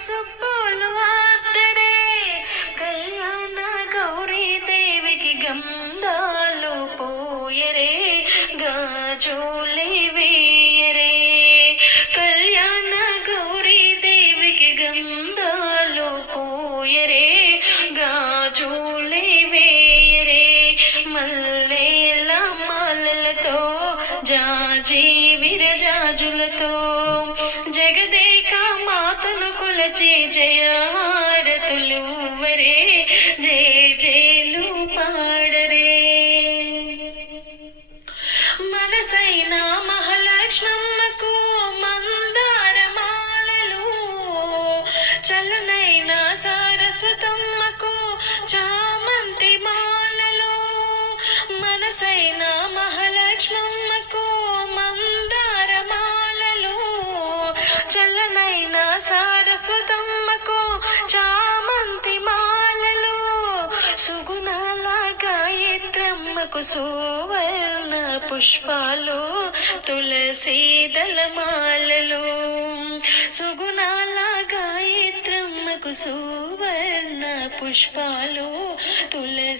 పసుపులు అత్తరే కళ్యాణ గౌరీ దేవికి గంధాలు పోయరే గాజులే వేయరే కళ్యాణ గౌరీ దేవికి గంధాలు పోయరే గాజులే వేయరే మల్లెల మాలలతో జాజి విరజాజులతో జగదేక మాతను కొలచి జయహారతులువరే జయ జయలు పాడరే మనసైన మహాలక్ష్మమ్మకు మందారమాలలు చలనైన సరస్వతమ్మకు చామంతి మాలలు మనసైన మహాలక్ష్మమ్మకు మందారమాలలు చల్లనైన సరస్వతమ్మకు చామంతి మాలలు సుగుణాల గాయత్రమ్మకు సువర్ణ పుష్పాలు తులసి దళమాలలు సుగుణాల గాయత్రమ్మకు సువర్ణ పుష్పాలు తులసి